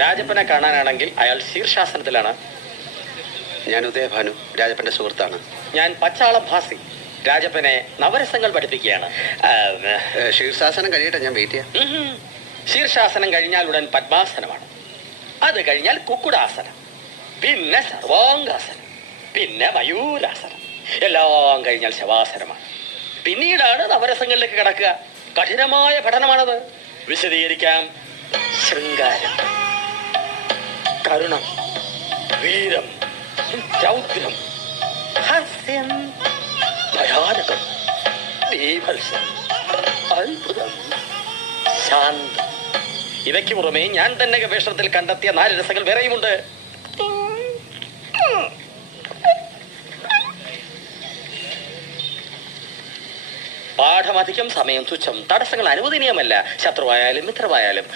രാജപ്പനെ കാണാനാണെങ്കിൽ അയാൾ ശീർഷാസനത്തിലാണ്. ഞാൻ ഉദയഭാനു, രാജപ്പന്റെ സുഹൃത്താണ്. ഞാൻ പച്ചാളം ഭാസി, രാജപ്പനെ നവരസങ്ങൾ പഠിപ്പിക്കുകയാണ്. ശീർഷാസനം കഴിയട്ടെ, ഞാൻ വെയിറ്റ് ചെയ്യാം. ശീർഷാസനം കഴിഞ്ഞാൽ ഉടൻ പദ്മാസനമാണ്. അത് കഴിഞ്ഞാൽ കുക്കുടാസനം, പിന്നെ സർവാംഗാസനം, പിന്നെ മയൂരാസനം. എല്ലാം കഴിഞ്ഞാൽ ശവാസനമാണ്. പിന്നീടാണ് നവരസങ്ങളിലേക്ക് കടക്കുക. കഠിനമായ പഠനമാണത്. വിശദീകരിക്കാം. ശൃംഗാരം, കരുണം, വീരം, രൗദ്രം, ഹാസ്യം, ഭയാനകം, ബീഭത്സം, അത്ഭുതം, ശാന്തം. ഇവയ്ക്ക് പുറമെ ഞാൻ തന്നെ ഗവേഷണത്തിൽ കണ്ടെത്തിയ 4 രസങ്ങൾ വേറെയുമുണ്ട്. പാഠമധികം, സമയം തുച്ഛം, തടസ്സങ്ങൾ അനുവദനീയമല്ല. ശത്രുവായാലും മിത്രമായാലും